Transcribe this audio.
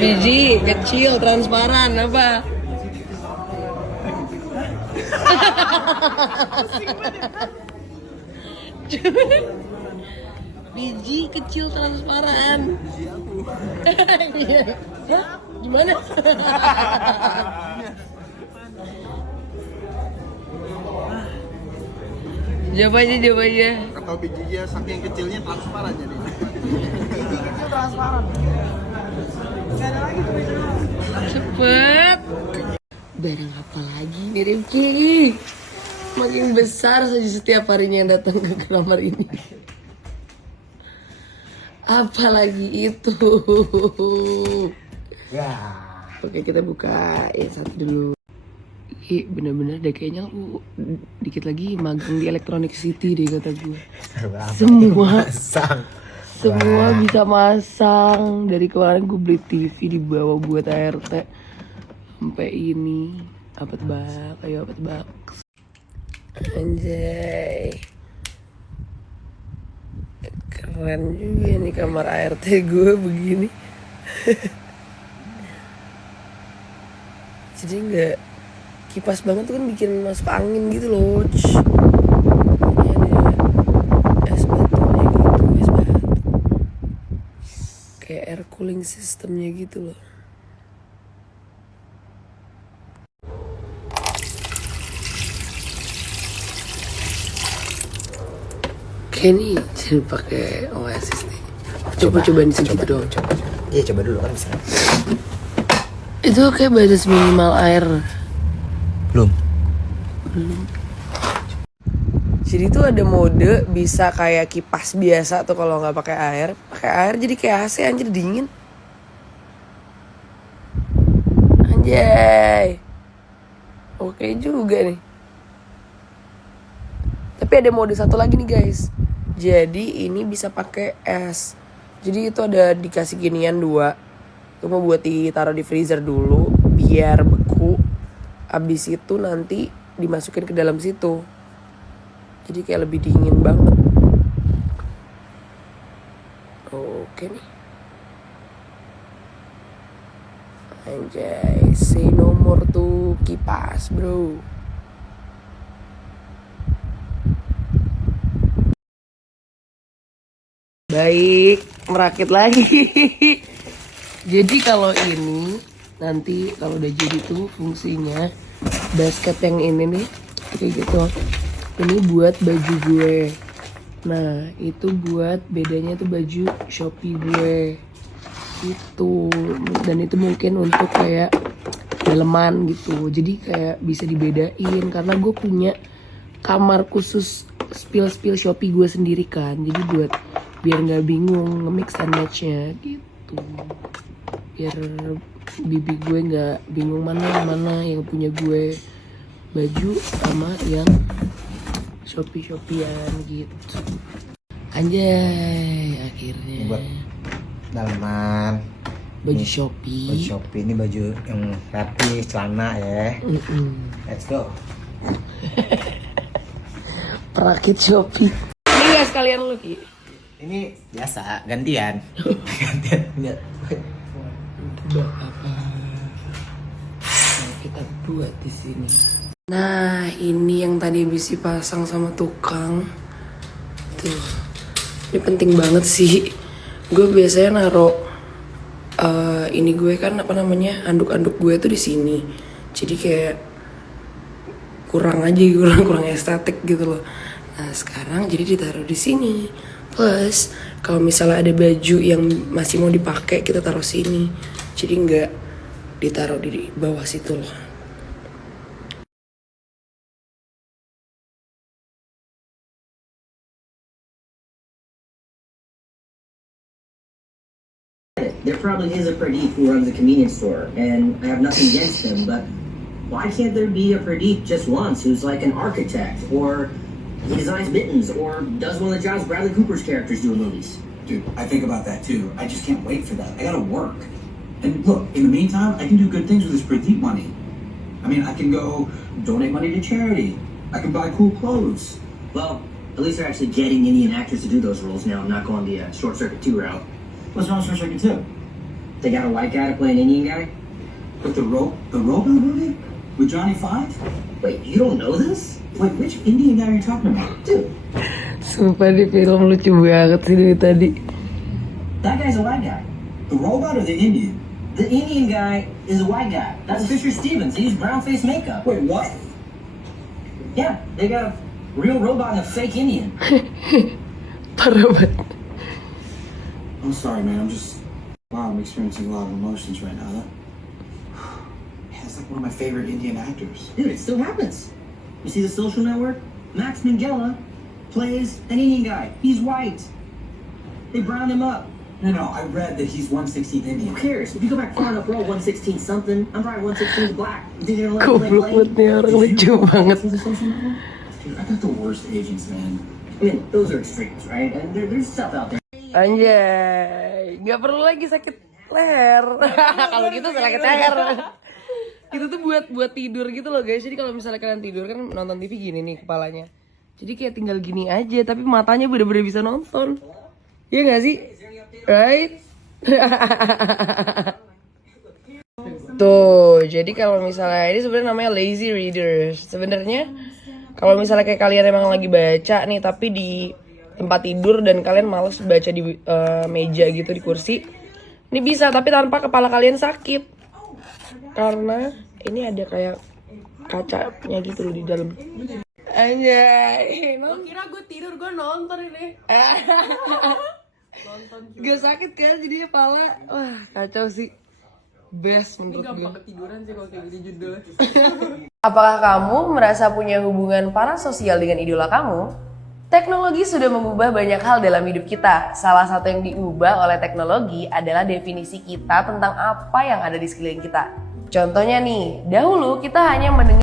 Biji kecil transparan apa? Biji kecil transparan. Iya. Gimana? Jawab aja. Atau bijinya saking kecilnya transparan jadi. Itu transparan. Gak ada lagi tuh beda. Cepet. Barang apa lagi nih Rifki? Makin besar saja setiap harinya yang datang ke kamar ini. Apalagi itu. Ya. Oke, kita buka yang satu dulu. Ih, bener-bener deh kayaknya lu dikit lagi magang di Electronic City deh kata gue. Semua bisa masang. Dari kemarin gue beli TV dibawa buat ART sampai ini apa tebak, ayo apa tebak. Anjay, keren juga nih kamar ART gue begini. Jadi nggak kipas banget tuh kan bikin masuk angin gitu loh. Ini ada es batunya gitu, es batu. Kayak air cooling sistemnya gitu loh. Kayak nih jadi pakai Oasis nih. Coba-coba di sini dong. Iya coba dulu kan bisa. Itu kayak batas minimal air. Belum. Jadi tuh ada mode bisa kayak kipas biasa tuh kalau nggak pakai air jadi kayak AC anjir dingin. Anjay. Oke juga nih. Tapi ada mode satu lagi nih guys. Jadi ini bisa pakai es. Jadi itu ada dikasih ginian 2. Itu mau buat ditaruh di freezer dulu biar beku. Abis itu nanti dimasukin ke dalam situ. Jadi kayak lebih dingin banget. Oke nih. Anjay, say no more tuh kipas bro. Baik, merakit lagi. Jadi kalau ini nanti kalau udah jadi tuh fungsinya basket yang ini nih kayak gitu. Ini buat baju gue. Nah, itu buat bedanya tuh baju Shopee gue. Itu dan itu mungkin untuk kayak daleman gitu. Jadi kayak bisa dibedain karena gue punya kamar khusus spill Shopee gue sendiri kan. Jadi buat biar nggak bingung nge-mix and match-nya gitu, biar bibi gue nggak bingung mana yang punya gue baju sama yang Shopee-Shopeean gitu. Anjay, akhirnya Buat dalaman baju ini, Shopee. Baju Shopee ini baju yang rapi, celana ya. Let's go. Perakit Shopee. Ini nggak sekalian lu Ki? Ini biasa gantian. Gantian. Tebak apa yang kita buat di sini. Nah, ini yang tadi habis dipasang sama tukang. Tuh. Ini penting banget sih. Gue biasanya naruh ini gue kan apa namanya? Anduk-anduk gue tuh di sini. Jadi kayak kurang estetik gitu loh. Nah, sekarang jadi ditaruh di sini. Plus, kalau misalnya ada baju yang masih mau dipakai, kita taruh sini. Jadi nggak ditaruh di bawah situ loh. There probably is a Pradeep who runs a convenience store, and I have nothing against him, but why can't there be a Pradeep just once who's like an architect, or he designs mittens, or does one of the jobs Bradley Cooper's characters do in movies? Dude, I think about that too. I just can't wait for that. I gotta work. And look, in the meantime, I can do good things with this Pradeep money. I mean, I can go donate money to charity, I can buy cool clothes. Well, at least they're actually getting Indian actors to do those roles now, not going the Short Circuit 2 route. What's wrong with Short Circuit 2? They got a white guy to play an Indian guy? With the Robot movie? With Johnny Five? Wait, you don't know this? Wait, which Indian guy are you talking about? Dude, Sumpah di film lucu banget sih dari tadi. that guy's a white guy. The robot or the Indian? The Indian guy is a white guy. That's Fisher Stevens. He used brown face makeup. Wait, what? Yeah, they got a real robot and a fake Indian. Parah banget. I'm sorry, man. Wow, I'm experiencing a lot of emotions right now. Yeah, it's like one of my favorite Indian actors. Dude, it still happens. You see The Social Network? Max Minghella plays an Indian guy. He's white. They browned him up. No, I read that he's 1/16 Indian. Who cares? If you go back far enough, we're all 116 something. I'm probably 116 black. You think they're gonna let me Goblok play? banget nih orang lucu banget. The Social Network? Dude, I got the worst agents, man. I mean, those are extremes, right? And there's stuff out there. Anjay, nggak perlu lagi sakit leher. Kalau gitu sakit leher. Itu tuh buat tidur gitu loh guys. Jadi kalau misalnya kalian tidur kan nonton TV gini nih kepalanya. Jadi kayak tinggal gini aja, tapi matanya bener-bener bisa nonton. Iya nggak sih? Right? Tuh, jadi kalau misalnya ini sebenarnya namanya lazy readers. Sebenarnya kalau misalnya kayak kalian emang lagi baca nih tapi di tempat tidur dan kalian males baca di meja gitu di kursi, ini bisa tapi tanpa kepala kalian sakit. Karena ini ada kayak kacanya gitu loh di dalam. Anjay, kira gue tidur, gue nonton ini. Nonton juga. Gak sakit kan jadinya kepala. Wah, kacau sih. Best menurut gue. Ini gampang ketiduran sih kalau kayak gini judulnya. Apakah kamu merasa punya hubungan parasosial dengan idola kamu? Teknologi sudah mengubah banyak hal dalam hidup kita. Salah satu yang diubah oleh teknologi adalah definisi kita tentang apa yang ada di sekeliling kita. Contohnya nih, dahulu kita hanya mendengar